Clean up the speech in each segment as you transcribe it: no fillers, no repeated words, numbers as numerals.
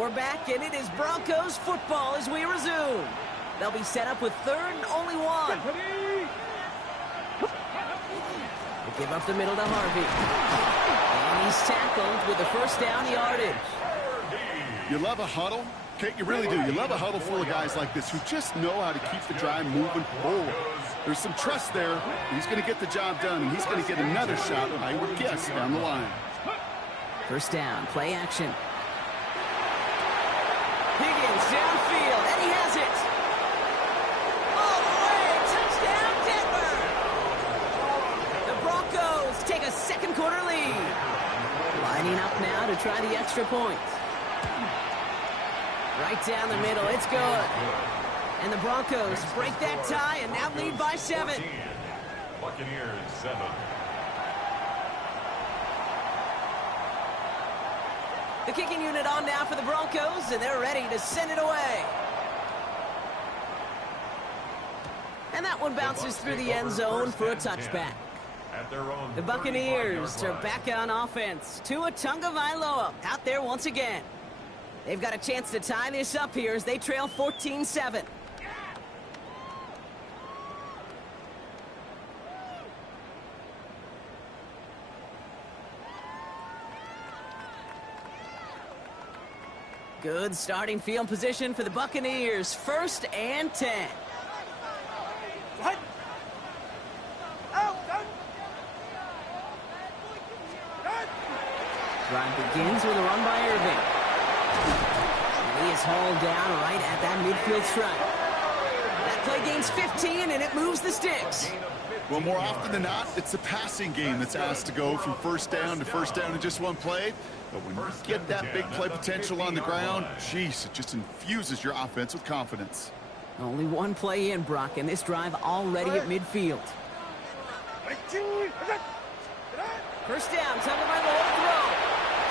We're back, and it is Broncos football as we resume. They'll be set up with third and only one. They give up the middle to Harvey. And he's tackled with the first down yardage. You love a huddle? Okay, you really do. You love a huddle full of guys like this who just know how to keep the drive moving forward. There's some trust there. He's going to get the job done, and he's going to get another shot, I would guess, down the line. First down, play action. Higgins downfield, and he has it. All the way, touchdown Denver. The Broncos take a second quarter lead. Lining up now to try the extra point. Right down the middle, it's good. And the Broncos break that tie and now lead by 7. Buccaneers 7. The kicking unit on now for the Broncos, and they're ready to send it away. And that one bounces through the end zone for a touchback. The Buccaneers are back on offense. Tua Tagovailoa out there once again. They've got a chance to tie this up here as they trail 14-7. Good starting field position for the Buccaneers. 1st and 10. Drive begins with a run by Irving. And he is hauled down right at that midfield stripe. That play gains 15, and it moves the sticks. Well, more often than not, it's the passing game that's asked to go from first down to first down in just one play. But when you get that big play potential on the ground, geez, it just infuses your offense with confidence. Only one play in, Brock, and this drive already at midfield. First down, Tagovailoa to throw.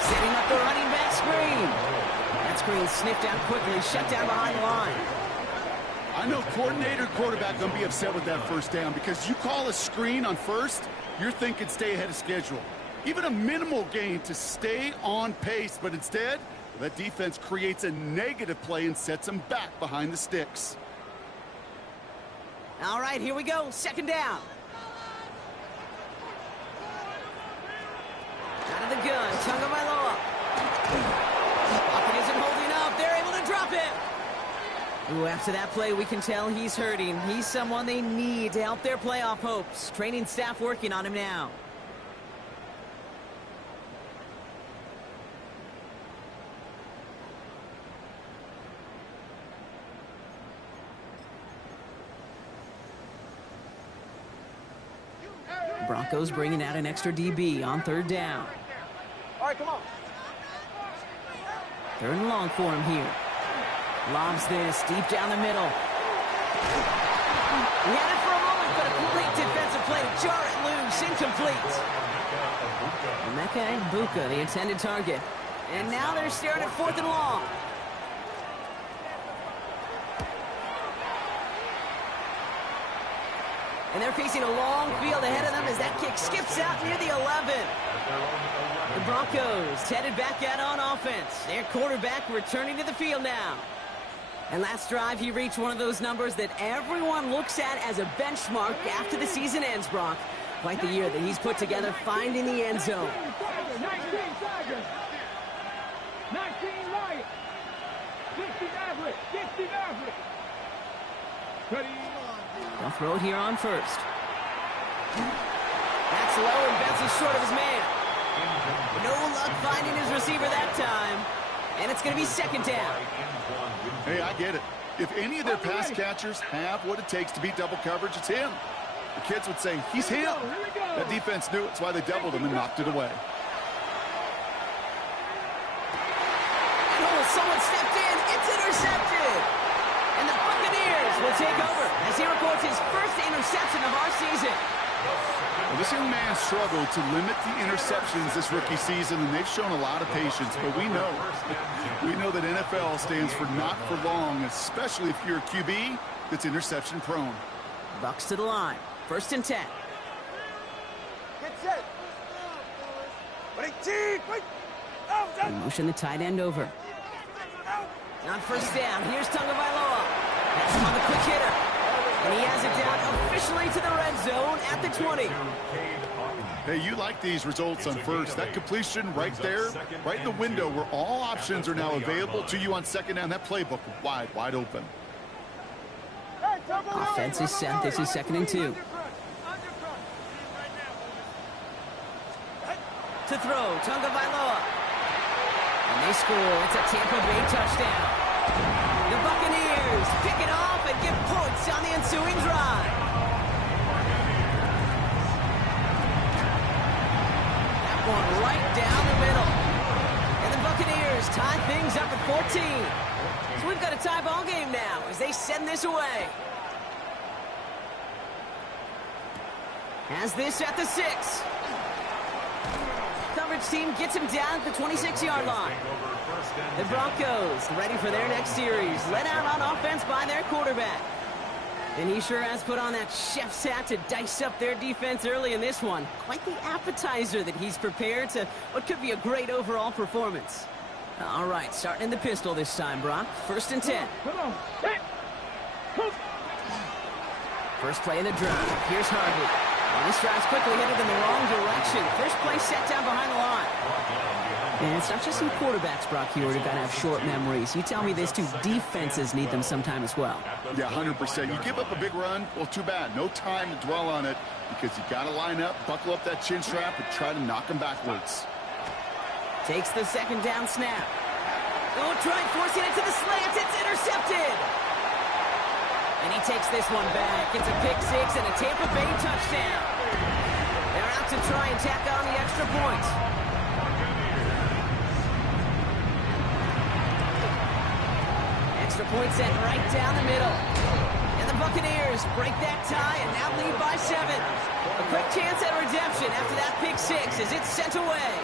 Setting up the running back screen. That screen sniffed out quickly, shut down behind the line. I know coordinator quarterback going to be upset with that first down because you call a screen on first, you're thinking stay ahead of schedule. Even a minimal gain to stay on pace, but instead, that defense creates a negative play and sets them back behind the sticks. All right, here we go. Second down. Out of the gun, Tagovailoa. Pocket isn't holding up. They're able to drop him. Ooh, after that play, we can tell he's hurting. He's someone they need to help their playoff hopes. Training staff working on him now. Broncos bringing out an extra DB on third down. All right, come on. Third and long for him here. Lobs this deep down the middle. He had it for a moment, but a great defensive play to jar it loose. Incomplete. Emeka Egbuka, the intended target. And now they're staring at 4th and long. And they're facing a long field ahead of them as that kick skips out near the 11. The Broncos headed back out on offense. Their quarterback returning to the field now. And last drive, he reached one of those numbers that everyone looks at as a benchmark after the season ends, Brock. Quite the year that he's put together, finding the end zone. 19 right. 60 average. 60 average. Ready? They'll throw it here on first. That's low and bounces short of his man. No luck finding his receiver that time. And it's going to be second down. Hey, I get it. If any of their pass catchers have what it takes to beat double coverage, it's him. The kids would say, he's him. That defense knew it. That's why they doubled him and knocked it away. Oh, someone stepped in. It's intercepted. And the Buccaneers will take over as he records his first interception of our season. Well, this young man struggled to limit the interceptions this rookie season, and they've shown a lot of patience. But we know that NFL stands for not for long, especially if you're a QB that's interception prone. Bucks to the line. 1st and 10. Get set. They motion the tight end over. On first down, here's Tagovailoa. That's on the quick hitter. And he has it down officially to the red zone at the 20. Hey, you like these results on first. That completion right there, right in the window where all options are now available to you on second down. That playbook wide open. Offense is set. This is 2nd and 2. To throw, Tagovailoa. And they score. It's a Tampa Bay touchdown. The Buccaneers pick it off and get points on the ensuing drive. That one right down the middle. And the Buccaneers tie things up at 14. So we've got a tie ball game now as they send this away. Has this at the 6. Coverage team gets him down at the 26-yard line. The Broncos ready for their next series, led out on offense by their quarterback. And he sure has put on that chef's hat to dice up their defense early in this one. Quite the appetizer that he's prepared to what could be a great overall performance. All right, starting in the pistol this time, Brock. 1st and 10. First play of the drive. Here's Harvey. And this drive's quickly headed in the wrong direction. First play set down behind the line. And it's not just some quarterbacks, Brock, here, who got to have short memories. You tell me these two defenses need them sometime as well. Yeah, 100%. You give up a big run, well, too bad. No time to dwell on it because you got to line up, buckle up that chin strap, and try to knock them backwards. Takes the 2nd down snap. Oh, try forcing it to the slant. It's intercepted. And he takes this one back. It's a pick 6 and a Tampa Bay touchdown. They're out to try and tack on the extra point. Extra point set right down the middle. And the Buccaneers break that tie and now lead by 7. A quick chance at redemption after that pick 6 as it's sent away.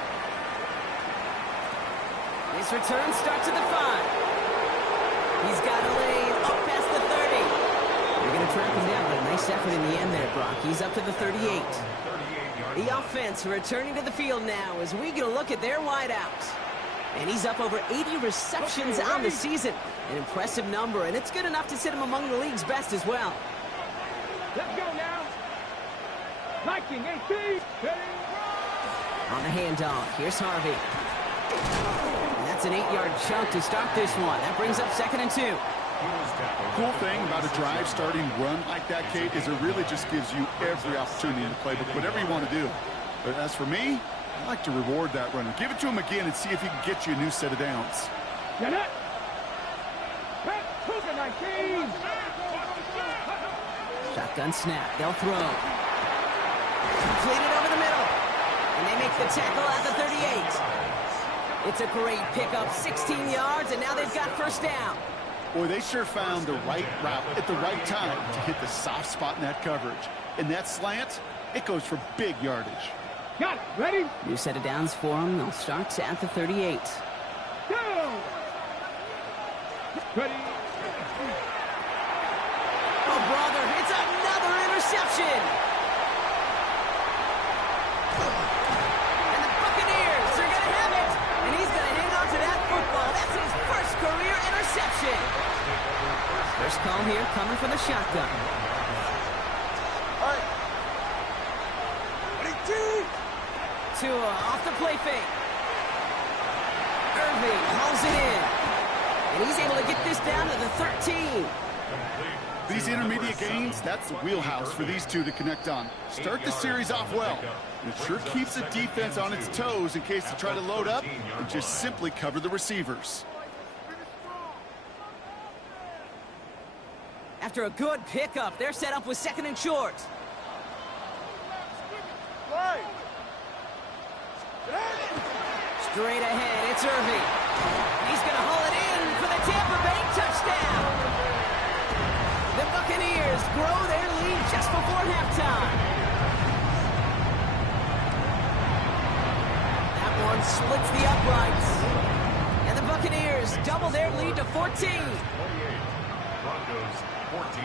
This return starts at the 5. He's got a lane up past the 30. They're going to track him down, but a nice effort in the end there, Brock. He's up to the 38. The offense returning to the field now as we get a look at their wideouts. And he's up over 80 receptions on the season. An impressive number, and it's good enough to sit him among the league's best as well. Let's go now. Liking 18. On the handoff, here's Harvey. And that's an 8-yard chunk to start this one. That brings up 2nd and 2. Cool thing about a drive starting run like that, Kate, is it really just gives you every opportunity in the playbook, whatever you want to do. But as for me, I like to reward that runner. Give it to him again and see if he can get you a new set of downs. Shotgun snap. They'll throw. Completed over the middle. And they make the tackle at the 38. It's a great pickup. 16 yards, and now they've got first down. Boy, they sure found the right route at the right time to hit the soft spot in that coverage. And that slant, it goes for big yardage. Got it. Ready? New set of downs for them. They'll start at the 38. Go! Ready? Oh, brother, it's another interception. And the Buccaneers are going to have it. And he's going to hang on to that football. That's his first career interception. First call here coming from the shotgun. All right. Ready, two. Tua off the play fake. Irving hauls it in. And he's able to get this down to the 13. These intermediate gains, that's the wheelhouse for these two to connect on. Start the series off well. It sure keeps the defense on its toes in case they try to load up and just simply cover the receivers. After a good pickup, they're set up with 2nd and short. Straight ahead, it's Irving. He's going to haul it in for the Tampa Bay touchdown. The Buccaneers grow their lead just before halftime. That one splits the uprights. And the Buccaneers double their lead to 14. Broncos 14.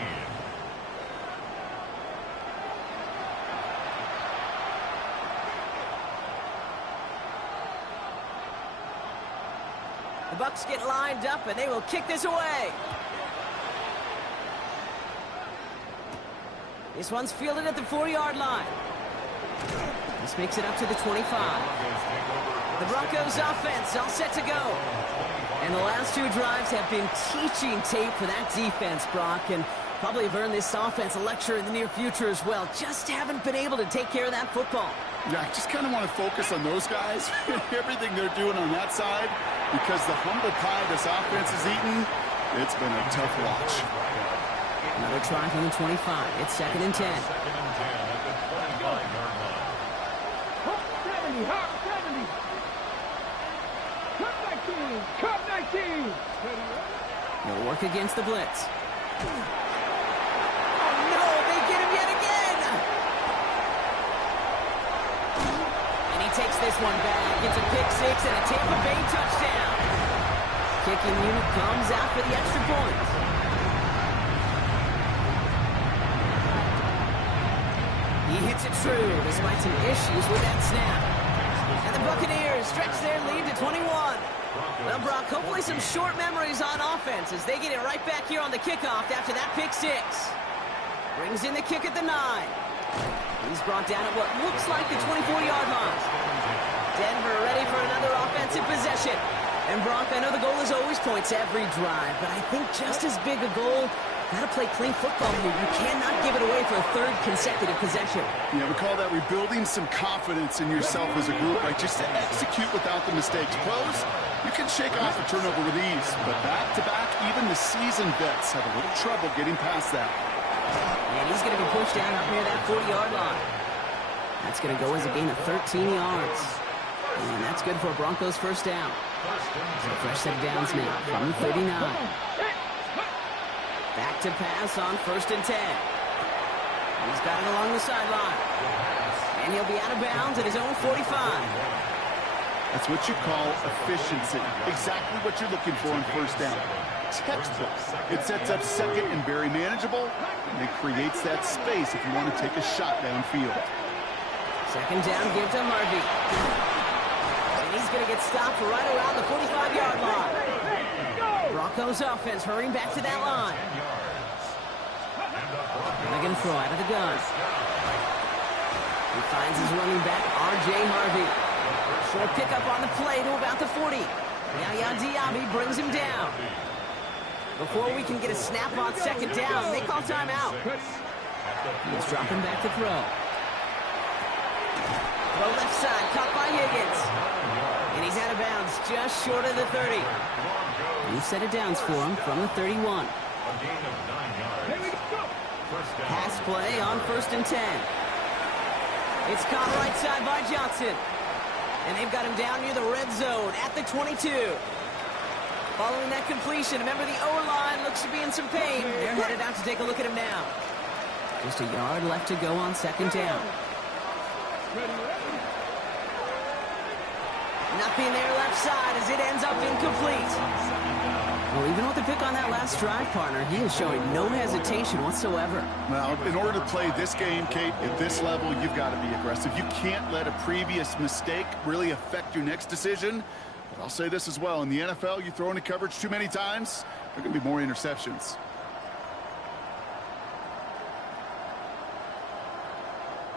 The Bucs get lined up, and they will kick this away. This one's fielded at the 4-yard line. This makes it up to the 25. The Broncos offense all set to go. And the last 2 drives have been teaching tape for that defense, Brock, and probably have earned this offense a lecture in the near future as well. Just haven't been able to take care of that football. Yeah, I just kind of want to focus on those guys, everything they're doing on that side, because the humble pie this offense is eating, it's been a tough watch. Another try from the 25. It's 2nd and 10. 70, hot 70. Cut 19. He'll work against the blitz. Oh, no, they get him yet again. And he takes this one back. It's a pick 6 and a Tampa Bay touchdown. Kicking unit comes out for the extra point. He hits it true despite some issues with that snap. And the Buccaneers stretch their lead to 21. Well, Brock, hopefully some short memories on offense as they get it right back here on the kickoff after that pick 6. Brings in the kick at the 9. He's brought down at what looks like the 24-yard line. Denver ready for another offensive possession. And Brock, I know the goal is always points every drive, but I think just as big a goal, got to play clean football here. You cannot give it away for a 3rd consecutive possession. Yeah, we call that rebuilding some confidence in yourself as a group, right? Just to execute without the mistakes. Pros, you can shake off a turnover with ease, but back-to-back, even the seasoned vets have a little trouble getting past that. And he's going to be pushed down up near that 40-yard line. That's going to go as a gain of 13 yards. And that's good for a Broncos first down. So fresh set of downs now from the 39. Back to pass on 1st and 10. He's got it along the sideline. And he'll be out of bounds at his own 45. That's what you call efficiency. Exactly what you're looking for on first down. Textbook. It sets up 2nd and very manageable, and it creates that space if you want to take a shot downfield. 2nd down, give to Harvey. And he's going to get stopped right around the 45-yard line. Broncos offense hurrying back to that line. They're going to throw out of the gun. He finds his running back, R.J. Harvey. Short pickup on the play to about the 40. Yaya Diaby brings him down. Before we can get a snap on 2nd down, they call timeout. He's dropping back to throw. Throw left side, caught by Higgins. And he's out of bounds, just short of the 30. New set of downs for him from the 31. Pass play on 1st and 10. It's caught right side by Johnson. And they've got him down near the red zone at the 22. Following that completion, remember the O-line looks to be in some pain. They're headed out to take a look at him now. Just a yard left to go on 2nd down. Nothing there left side as it ends up incomplete. Well, even with the pick on that last drive, partner, he is showing no hesitation whatsoever. Well, in order to play this game, Kate, at this level, you've got to be aggressive. You can't let a previous mistake really affect your next decision. But I'll say this as well. In the NFL, you throw into coverage too many times, there are going to be more interceptions.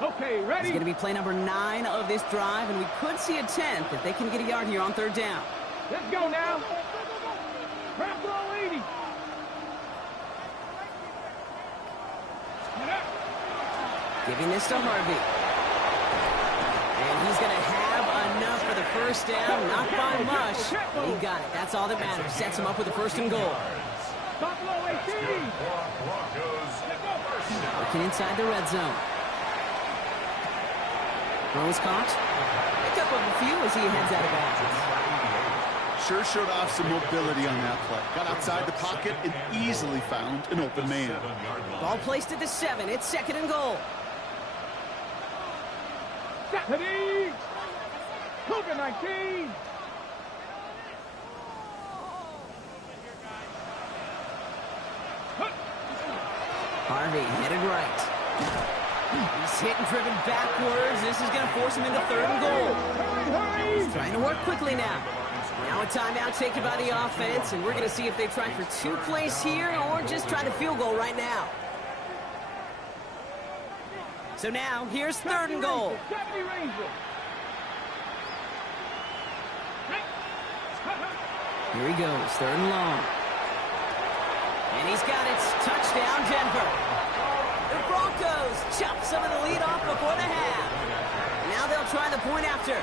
Okay, ready? It's going to be play number 9 of this drive, and we could see a 10th if they can get a yard here on 3rd down. Let's go now. Grab ball 80. Giving this to Harvey. And he's going to have enough for the first down. Not by much. He got it. That's all that matters. Sets him up with a 1st and goal. Buffalo 18. Looking inside the red zone. Throws caught. Picked up a few as he heads out of bounds. Sure showed off some mobility on that play. Got outside the pocket and easily found an open man. Ball placed at the 7. It's 2nd and goal. Stephanie. Cougar 19. Harvey headed right. He's hit and driven backwards. This is going to force him into 3rd and goal. He's trying to work quickly now. Now Now a timeout taken by the offense, and we're going to see if they try for 2 plays here or just try the field goal right now. So now, here's 3rd and goal. Here he goes, 3rd and long. And he's got it. Touchdown, Denver. The Broncos chop some of the lead off before the half. Now they'll try the point after.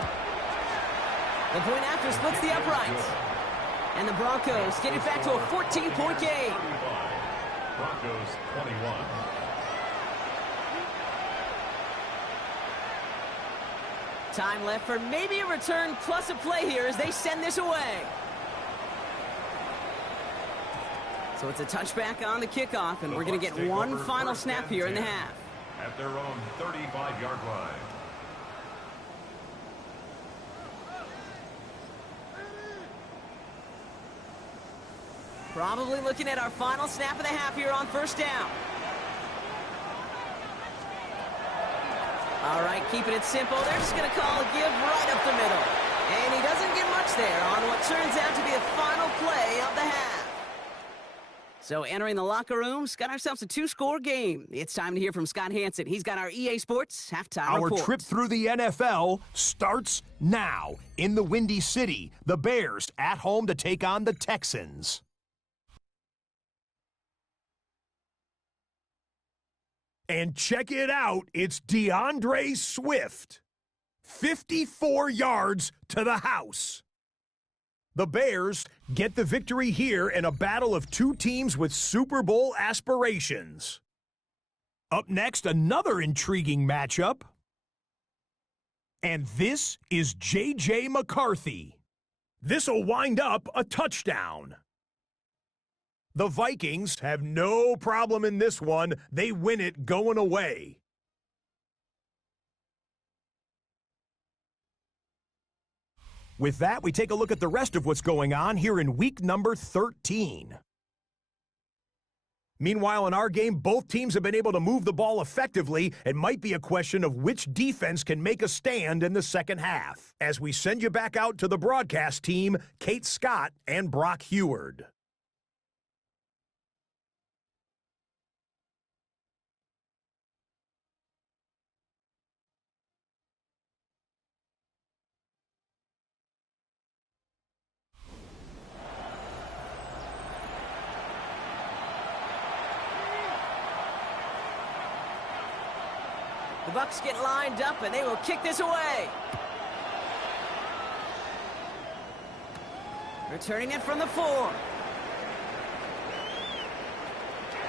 The point after splits the uprights. And the Broncos get it back to a 14-point game. Broncos 21. Time left for maybe a return plus a play here as they send this away. So it's a touchback on the kickoff, and we're going to get one final snap here in the half. At their own 35-yard line. Probably looking at our final snap of the half here on 1st down. All right, keeping it simple. They're just going to call a give right up the middle. And he doesn't get much there on what turns out to be the final play of the half. So entering the locker rooms, got ourselves a 2-score game. It's time to hear from Scott Hansen. He's got our EA Sports halftime report. Our trip through the NFL starts now. In the Windy City, the Bears at home to take on the Texans. And check it out, it's DeAndre Swift. 54 yards to the house. The Bears get the victory here in a battle of 2 teams with Super Bowl aspirations. Up next, another intriguing matchup. And this is J.J. McCarthy. This'll wind up a touchdown. The Vikings have no problem in this one. They win it going away. With that, we take a look at the rest of what's going on here in week number 13. Meanwhile, in our game, both teams have been able to move the ball effectively. It might be a question of which defense can make a stand in the second half. As we send you back out to the broadcast team, Kate Scott and Brock Heward. The Bucs get lined up, and they will kick this away. Returning it from the 4.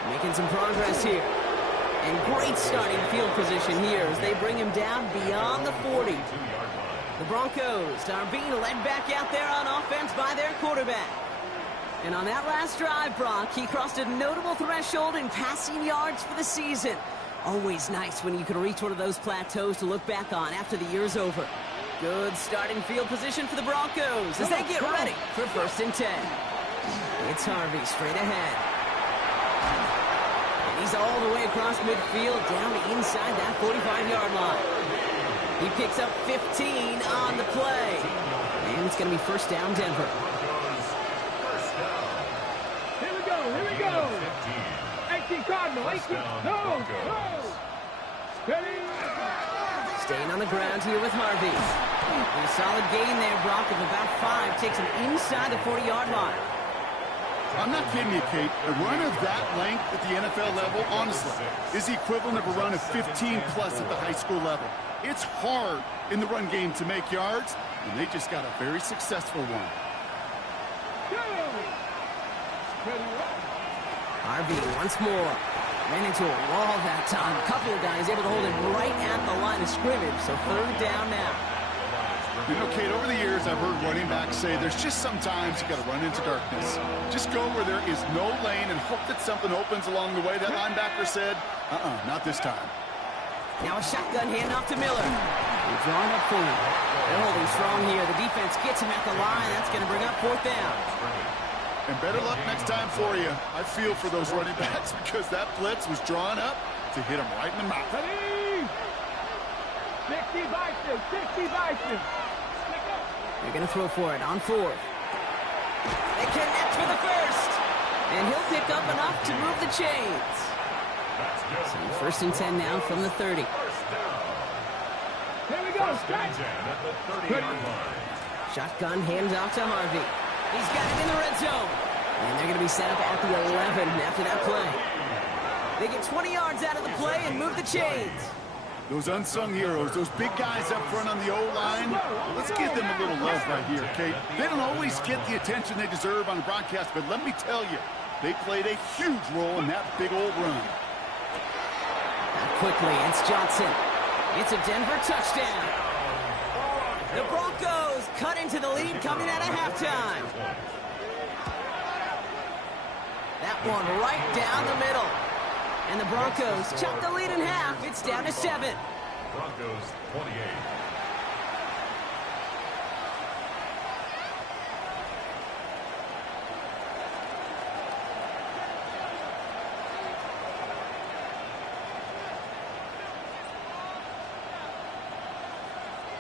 Making some progress here. And great starting field position here as they bring him down beyond the 40. The Broncos are being led back out there on offense by their quarterback. And on that last drive, Brock, he crossed a notable threshold in passing yards for the season. Always nice when you can reach one of those plateaus to look back on after the year's over. Good starting field position for the Broncos as they get ready for 1st and 10. It's Harvey straight ahead. And he's all the way across midfield down inside that 45-yard line. He picks up 15 on the play. And it's going to be 1st down, Denver. Here we go, here we go. 18 Cardinal, 18. No. Steady. Staying on the ground here with Harvey. And a solid gain there, Brock, of about 5. Takes him inside the 40-yard line. I'm not kidding you, Kate. A run of that length at the NFL level, honestly, is the equivalent of a run of 15-plus at the high school level. It's hard in the run game to make yards, and they just got a very successful one. Harvey once more. Ran into a wall that time. A couple of guys able to hold him right at the line of scrimmage. So 3rd down now. You know, Kate, over the years, I've heard running backs say there's just sometimes you got to run into darkness. Just go where there is no lane and hope that something opens along the way. That linebacker said, not this time. Now a shotgun handoff to Miller. They're drawing up for him. They're holding strong here. The defense gets him at the line. That's going to bring up 4th down. And better luck next time for you. I feel for those running backs because that blitz was drawn up to hit him right in the mouth. 60 Vikings, 60 Vikings. They're going to throw for it on 4th. They connect for the first. And he'll pick up enough to move the chains. So first and 10 now from the 30. Here we go. Stretch. Shotgun handoff to Harvey. He's got it in the red zone. And they're going to be set up at the 11 after that play. They get 20 yards out of the play and move the chains. Those unsung heroes, those big guys up front on the O-line, let's give them a little love right here, Kate. They don't always get the attention they deserve on the broadcast, but let me tell you, they played a huge role in that big old run. Now quickly, it's Johnson. It's a Denver touchdown. The Broncos cut into the lead coming out of halftime. That one right down the middle. And the Broncos chop the lead in half. It's down to 7. Broncos 28.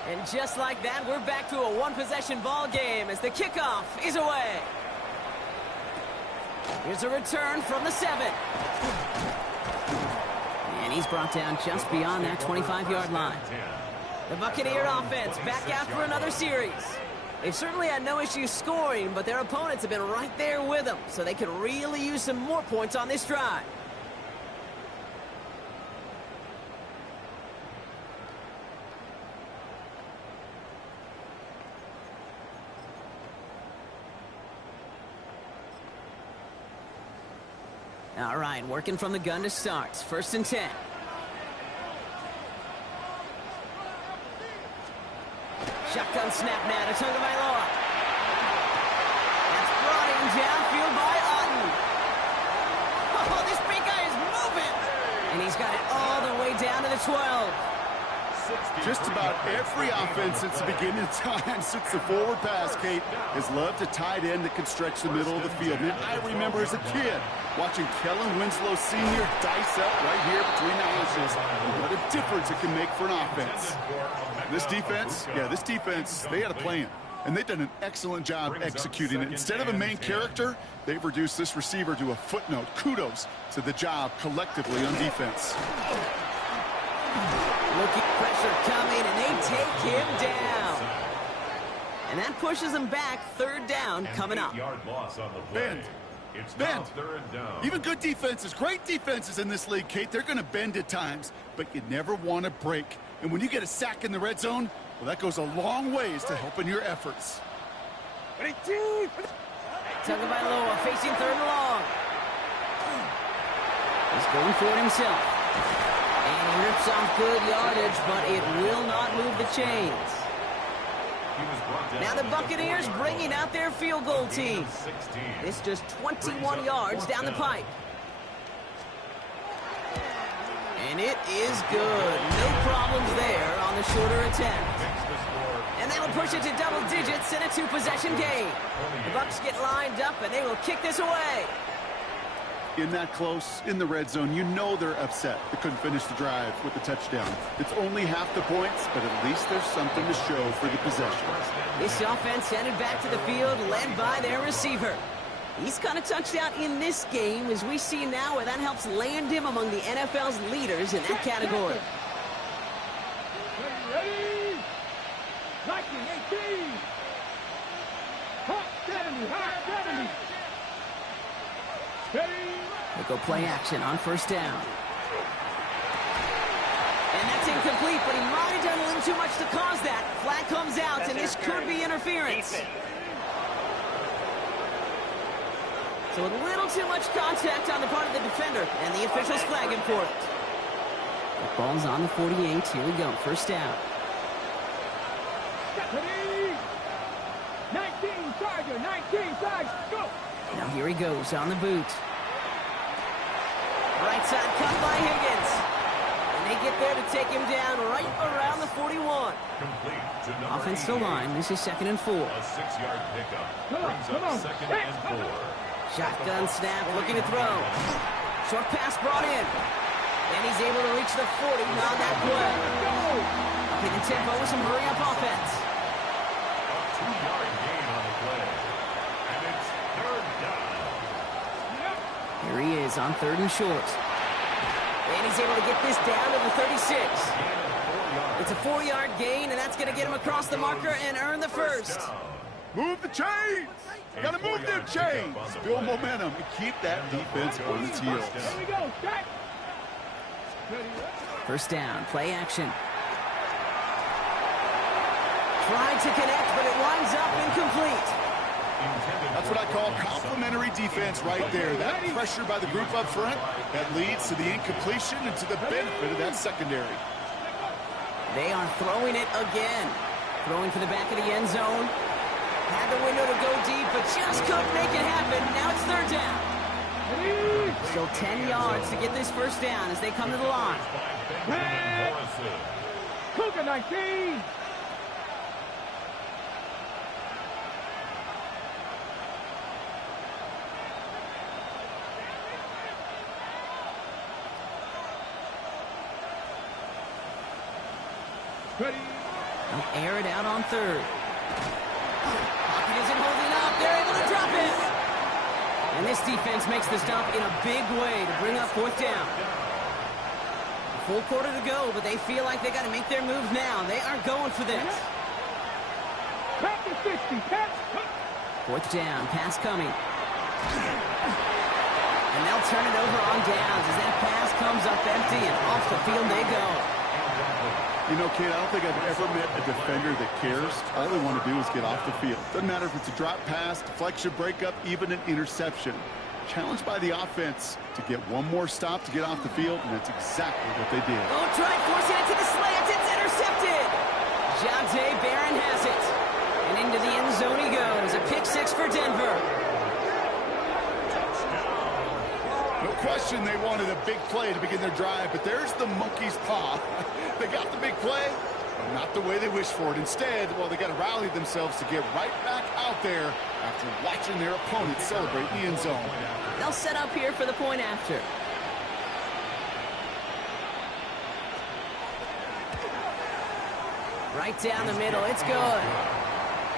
And just like that, we're back to a one-possession ball game as the kickoff is away. Here's a return from the 7. And he's brought down just beyond that 25-yard line. The Buccaneer offense back out for another series. They've certainly had no issues scoring, but their opponents have been right there with them, so they could really use some more points on this drive. All right, working from the gun to start. First and 10. Shotgun snap now to Tagovailoa. That's brought in downfield by Otten. Oh, this big guy is moving. And he's got it all the way down to the 12. Just about every offense since the beginning of time, since the forward pass, Kate, has loved a tight end that can stretch the middle of the field. Man, I remember as a kid watching Kellen Winslow Sr. dice up right here between the hashes. What a difference it can make for an offense. This defense, they had a plan. And they've done an excellent job executing it. Instead of a main character, they've reduced this receiver to a footnote. Kudos to the job collectively on defense. Looking pressure coming, and they take him down. And that pushes them back. Third down coming up. Bend. Even good defenses, great defenses in this league, Kate, they're going to bend at times, but you never want to break. And when you get a sack in the red zone, well, that goes a long ways to helping your efforts. Tagovailoa facing third and long. He's going for it himself. And he rips off good yardage, but it will not move the chains. Now the Buccaneers bringing out their field goal team. It's just 21 yards down the pipe. And it is good. No problems there on the shorter attempt. And that'll push it to double digits in a two-possession game. The Bucs get lined up, and they will kick this away. In that close, in the red zone, you know they're upset they couldn't finish the drive with the touchdown. It's only half the points, but at least there's something to show for the possession. This offense headed back to the field, led by their receiver. He's got a touchdown in this game, as we see now, where that helps land him among the NFL's leaders in that category. Ready? 1918. Hot 70, hot 70. Ready? They go play action on first down. And that's incomplete, but he might have done a little too much to cause that. Flag comes out, and this could be interference. So a little too much contact on the part of the defender, and the officials flag him for it. The ball's on the 48. Here we go. First down. Ready? 19 Charger, 19 Charger, go! Now here he goes on the boot. Right side cut by Higgins. And they get there to take him down right around the 41. Offensive line, this is 2nd and 4. A 6-yard pickup brings up 2nd and 4. Shotgun snap, looking to throw. Short pass brought in. And he's able to reach the 40 on that play. Upping the tempo with some hurry-up offense. A 2-yard gain on the play. And it's Here he is on 3rd and short. And he's able to get this down to the 36. It's a 4-yard gain, and that's going to get him across the marker and earn the first. Move the chains! Gotta move them chains! Build momentum and keep that defense on its heels. There we go, start. First down, play action. Tried to connect, but it winds up incomplete. That's what I call complimentary defense right there. That pressure by the group up front, that leads to the incompletion and to the benefit of that secondary. They are throwing it again. Throwing for the back of the end zone. Had the window to go deep, but just couldn't make it happen. Now it's 3rd down. Still 10 yards to get this first down as they come to the line. Cougar 19. Ready. They'll air it out on 3rd. Pocket isn't holding up. They're able to drop it. And this defense makes the stop in a big way to bring up 4th down. A full quarter to go, but they feel like they got to make their move now. They are going for this. Pass the 60. Pass. 4th down. Pass coming. And they'll turn it over on downs as that pass comes up empty and off the field they go. You know, Kate, I don't think I've ever met a defender that cares. All they want to do is get off the field. Doesn't matter if it's a drop pass, deflection, breakup, even an interception. Challenged by the offense to get one more stop to get off the field, and that's exactly what they did. Oh, try forcing it to the slant. It's intercepted. Jonte Barron has it. And into the end zone he goes. A pick 6 for Denver. No question they wanted a big play to begin their drive, but there's the monkey's paw. They got the big play, but not the way they wished for it. Instead, well, they got to rally themselves to get right back out there after watching their opponent celebrate in the end zone. They'll set up here for the point after. Right down the middle. It's good.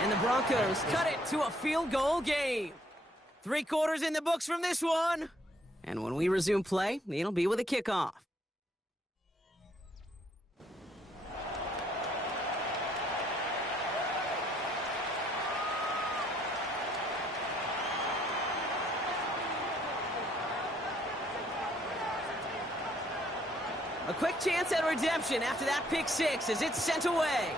And the Broncos cut it to a field goal game. 3 quarters in the books from this one. And when we resume play, it'll be with a kickoff. A quick chance at redemption after that pick 6 as it's sent away.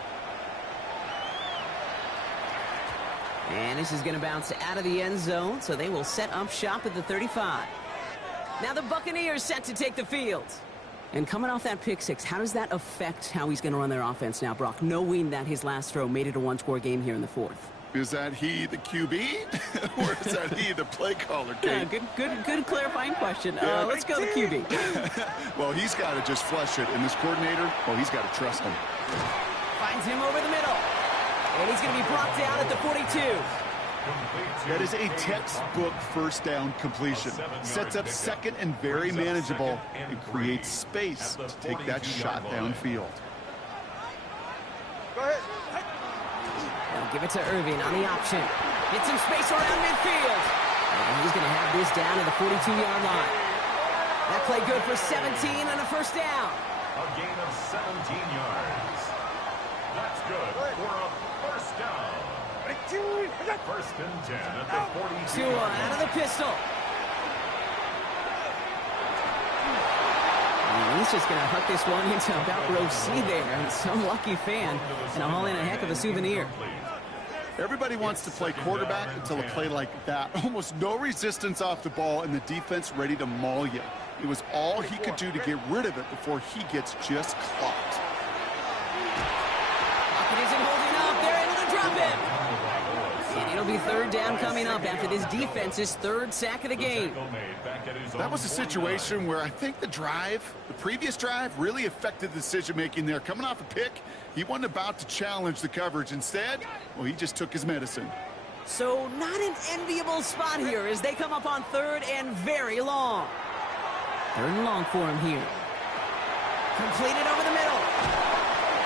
And this is going to bounce out of the end zone, so they will set up shop at the 35. Now the Buccaneers set to take the field. And coming off that pick 6, how does that affect how he's going to run their offense now, Brock, knowing that his last throw made it a 1-score game here in the 4th? Is that he the QB? Or is that he the play caller, Kate? Yeah, good clarifying question. Let's go to QB. Well, he's got to just flush it. And this coordinator, well, he's got to trust him. Finds him over the middle. And he's going to be brought down at the 42. That is a textbook first down completion. Sets up second and very manageable and creates space to take that shot downfield. Go ahead. They'll give it to Irving on the option. Get some space around midfield. And he's going to have this down to the 42-yard line. That play good for 17 and a first down. A gain of 17 yards. That's good for a first down. First and 10 at the 42. Tua out of the pistol. And he's just going to huck this one into about row C there. And some lucky fan. And a haul in a heck of a souvenir. Everybody wants to play quarterback until a play like that. Almost no resistance off the ball and the defense ready to maul you. It was all he could do to get rid of it before he gets just clocked. Pocket isn't holding up. They're able to drop it. And it'll be 3rd down coming up after this defense's 3rd sack of the game. That was a situation where I think the previous drive, really affected the decision-making there. Coming off a pick, he wasn't about to challenge the coverage. Instead, well, he just took his medicine. So not an enviable spot here as they come up on 3rd and very long. 3rd and long for him here. Completed over the middle.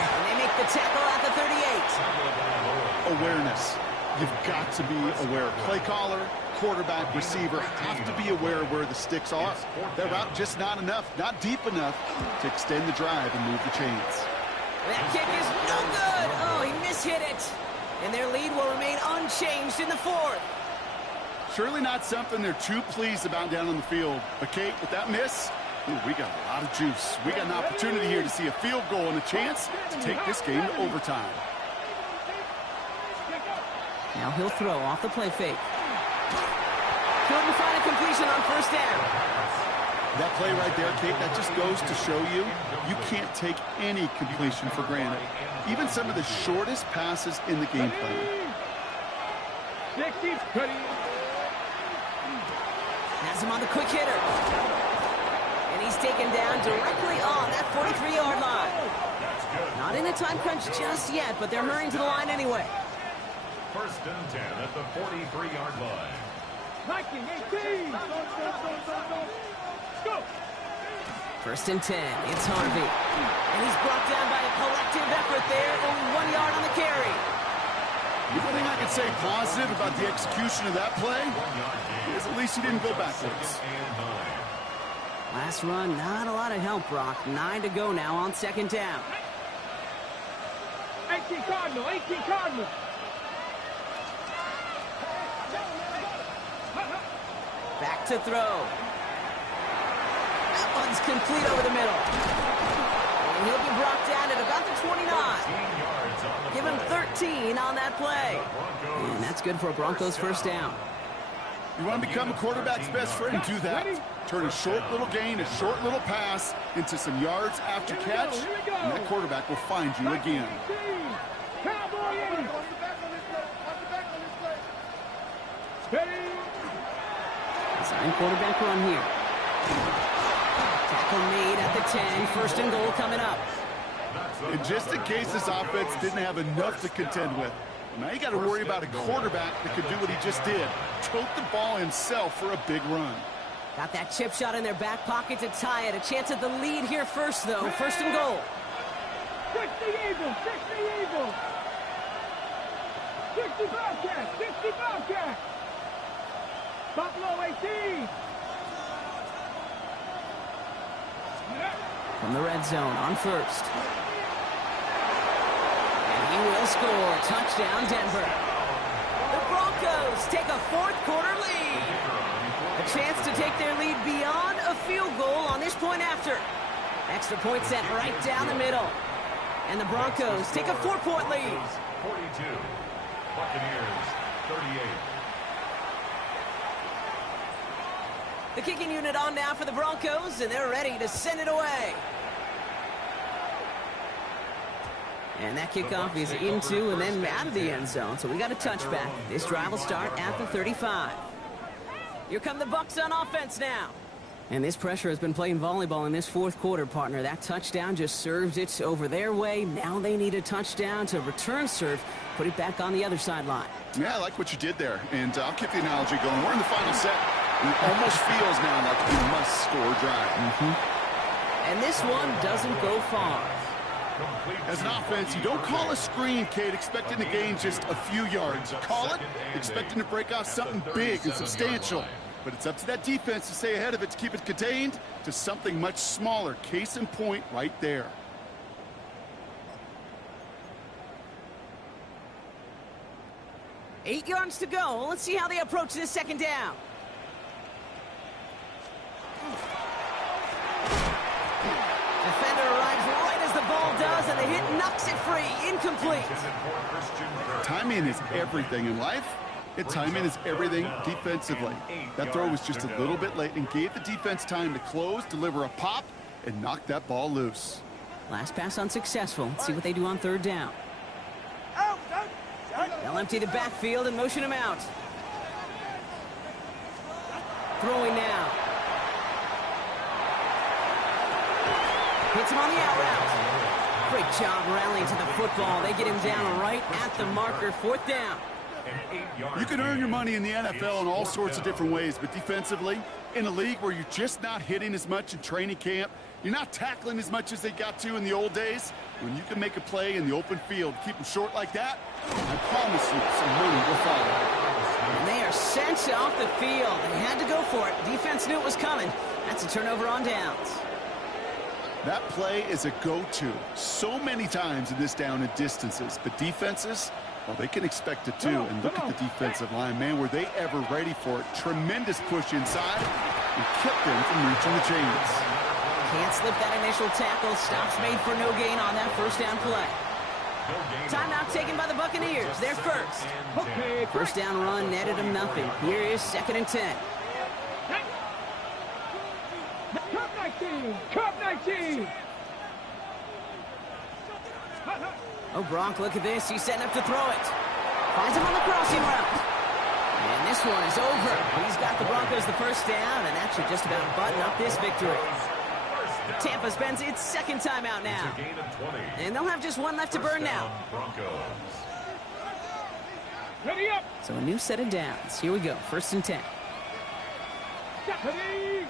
And they make the tackle at the 38. Awareness. You've got to be aware. Play caller, quarterback, receiver have to be aware of where the sticks are. That route just not enough, not deep enough to extend the drive and move the chains. That kick is no good. Oh, he mishit it. And their lead will remain unchanged in the fourth. Surely not something they're too pleased about down on the field. But, Kate, with that miss, ooh, we got a lot of juice. We got an opportunity here to see a field goal and a chance to take this game to overtime. Now he'll throw off the play fake. Couldn't find a completion on first down. That play right there, Kate, that just goes to show you can't take any completion for granted. Even some of the shortest passes in the game plan. Has him on the quick hitter. And he's taken down directly on that 43-yard line. Not in a time crunch just yet, but they're hurrying to the line anyway. First and 10 at the 43-yard line. 19, 18. Go. First and 10. It's Harvey. And he's brought down by a collective effort there. Only 1 yard on the carry. The only thing I can say positive about the execution of that play is at least he didn't go backwards. Last run, not a lot of help, Brock. 9 to go now on second down. 18 Cardinal, 18 Cardinal. Back to throw. That one's complete over the middle. And he'll be brought down at about the 29. Give him 13 on that play. And that's good for a Broncos first down. You want to become a quarterback's best friend, do that. Turn a short little gain, a short little pass into some yards after catch, and that quarterback will find you again. Design quarterback run here. Tackle made at the 10. First and goal coming up. And just in case this offense didn't have enough to contend with, now you got to worry about a quarterback that could do what he just did. Tote the ball himself for a big run. Got that chip shot in their back pocket to tie it. A chance at the lead here first, though. First and goal. 60 Eagles, 60 Eagles. 60 Bobcats, 60 Bobcats. Buffalo 18. From the red zone on first. And he will score. Touchdown, Denver. The Broncos take a fourth quarter lead. A chance to take their lead beyond a field goal on this point after. Extra point set right down the middle. And the Broncos take a 4-point lead. 42. Buccaneers 38. The kicking unit on now for the Broncos, and they're ready to send it away. And that kickoff is into and then out of the end zone, so we got a touchback. This drive will start at the 35. Here come the Bucs on offense now. And this pressure has been playing volleyball in this fourth quarter, partner. That touchdown just served it over their way. Now they need a touchdown to return serve, put it back on the other sideline. Yeah, I like what you did there, and I'll keep the analogy going. We're in the final set. It almost feels now like a must-score drive. And this one doesn't go far. As an offense, you don't call a screen, Kate, expecting to gain just a few yards. You call it expecting to break off something big and substantial. But it's up to that defense to stay ahead of it, to keep it contained to something much smaller. Case in point right there. Eight yards to go. Let's see how they approach this second down. Defender arrives right as the ball does, and the hit knocks it free. Incomplete. Timing is everything in life. And timing is everything defensively. That throw was just a little bit late and gave the defense time to close, deliver a pop, and knock that ball loose. Last pass unsuccessful. Let's see what they do on third down. They'll empty the backfield and motion him out. Throwing now. Hits him on the out route. Great job rallying to the football. They get him down right at the marker. Fourth down. You can earn your money in the NFL in all sorts of different ways, but defensively, In a league where you're just not hitting as much in training camp, you're not tackling as much as they got to in the old days, when you can make a play in the open field, keep them short like that, I promise you some money will follow. And they are sent off the field. They had to go for it. Defense knew it was coming. That's a turnover on downs. That play is a go-to so many times in this down and distances, but defenses, well, they can expect it too. And look at the defensive line, man, were they ever ready for it? Tremendous push inside and kept them from reaching the chains. Can't slip that initial tackle. Stops made for no gain on that first down play. Timeout taken by the Buccaneers. They're first. First down run netted them nothing. Here is 2nd and 10. Cup 19! Cup 19! Oh, Gronk, look at this. He's setting up to throw it. Finds him on the crossing route. And this one is over. He's got the Broncos the first down, and that should just about button up this victory. Tampa spends its second timeout now. And they'll have just one left to burn now. Ready up! So a new set of downs. Here we go. 1st and 10. Ready!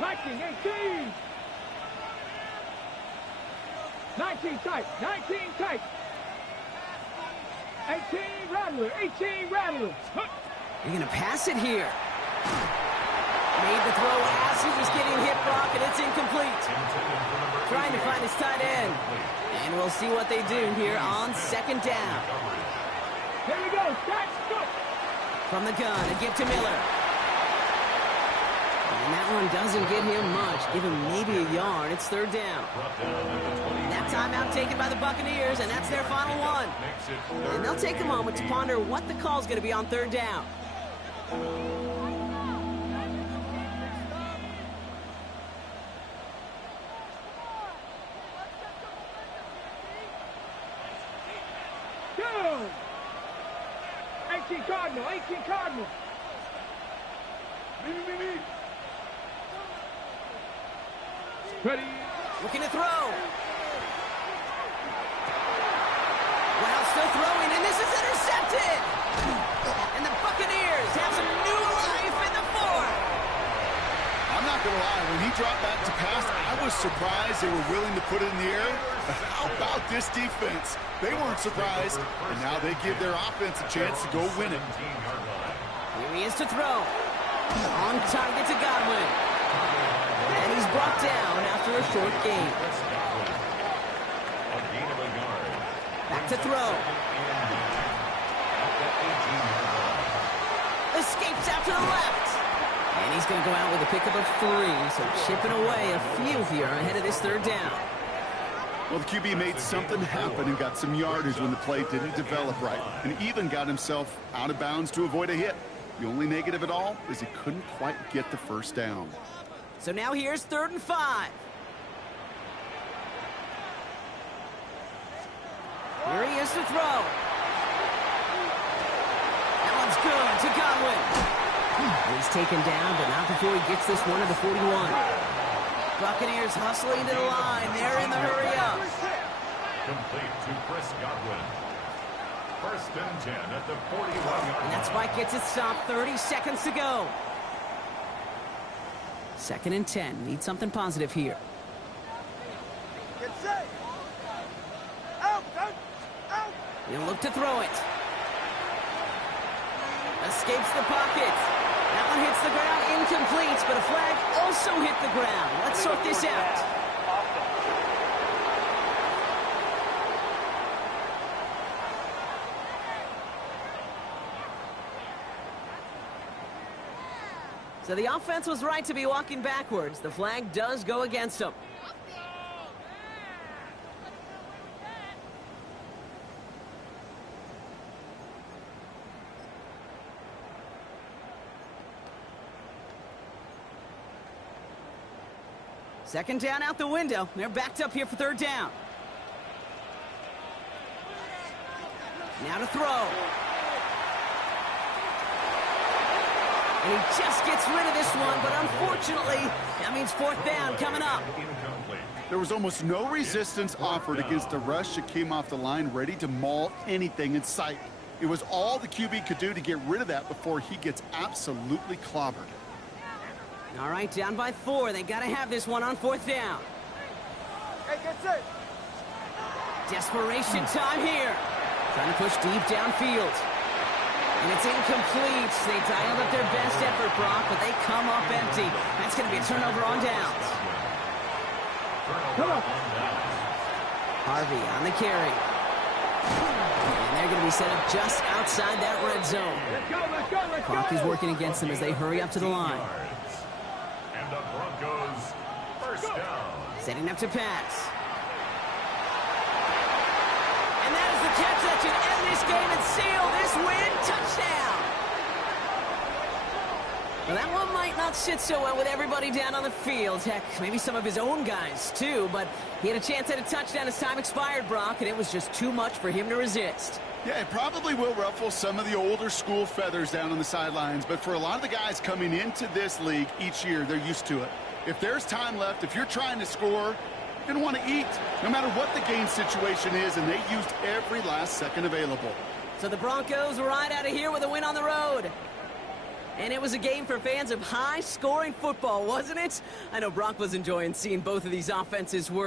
19, 18! 19 tight, 19 tight. 18 Rattler, 18 Rattler. You're going to pass it here. Made the throw as he was getting hit, Brock, and it's incomplete. Trying to find his tight end. And we'll see what they do here on 2nd down. Here we go, start, go. From the gun, a give to Miller. And that one doesn't get him much. Give him maybe a yard. It's 3rd down. That timeout taken by the Buccaneers, and that's their final one. And they'll take a moment to ponder what the call's going to be on 3rd down. Go! 18 Cardinal, 18 Cardinal. Ready? Looking to throw. Well, still throwing, and this is intercepted. And the Buccaneers have some new life in the 4th. I'm not going to lie, when he dropped back to pass, I was surprised they were willing to put it in the air. But how about this defense? They weren't surprised, and now they give their offense a chance to go win it. Here he is to throw. On target to Godwin. And he's brought down after a short gain. Back to throw. Escapes out to the left. And he's going to go out with a pickup of 3. So chipping away a few here ahead of this 3rd down. Well, the QB made something happen and got some yardage when the play didn't develop right. And even got himself out of bounds to avoid a hit. The only negative at all is he couldn't quite get the first down. So now here's 3rd and 5. Here he is to throw. That one's good to Godwin. He's taken down, but not before he gets this one to the 41. Buccaneers hustling to the line. They're in the hurry up. Complete to Chris Godwin. 1st and 10 at the 41-yard And that spike gets it stopped. 30 seconds to go. 2nd and 10. Need something positive here. Get set. Out, out, out. He'll look to throw it. Escapes the pocket. That one hits the ground, incomplete, but a flag also hit the ground. Let's sort this out. So the offense was right to be walking backwards. The flag does go against them. Second down out the window. They're backed up here for 3rd down. Now to throw. And he just gets rid of this one, but unfortunately, that means 4th down coming up. There was almost no resistance offered against a rush that came off the line ready to maul anything in sight. It was all the QB could do to get rid of that before he gets absolutely clobbered. All right, down by 4. They got to have this one on 4th down. Hey, get set. Desperation time here. Trying to push deep downfield. And it's incomplete. They dialed up their best effort, Brock, but they come up empty. That's going to be a turnover on downs. Come on. Harvey on the carry. And they're going to be set up just outside that red zone. Let's go, let's go, let's go. Clock is working against them as they hurry up to the line. And the Broncos first down. Setting up to pass. And that is the catch that should end this game and seal this win. Touchdown! Well, that one might not sit so well with everybody down on the field. Heck, maybe some of his own guys, too. But he had a chance at a touchdown as time expired, Brock, and it was just too much for him to resist. Yeah, it probably will ruffle some of the older school feathers down on the sidelines, but for a lot of the guys coming into this league each year, they're used to it. If there's time left, if you're trying to score, you're going to want to eat, no matter what the game situation is, and they used every last second available. So the Broncos ride out of here with a win on the road. And it was a game for fans of high-scoring football, wasn't it? I know Brock was enjoying seeing both of these offenses work.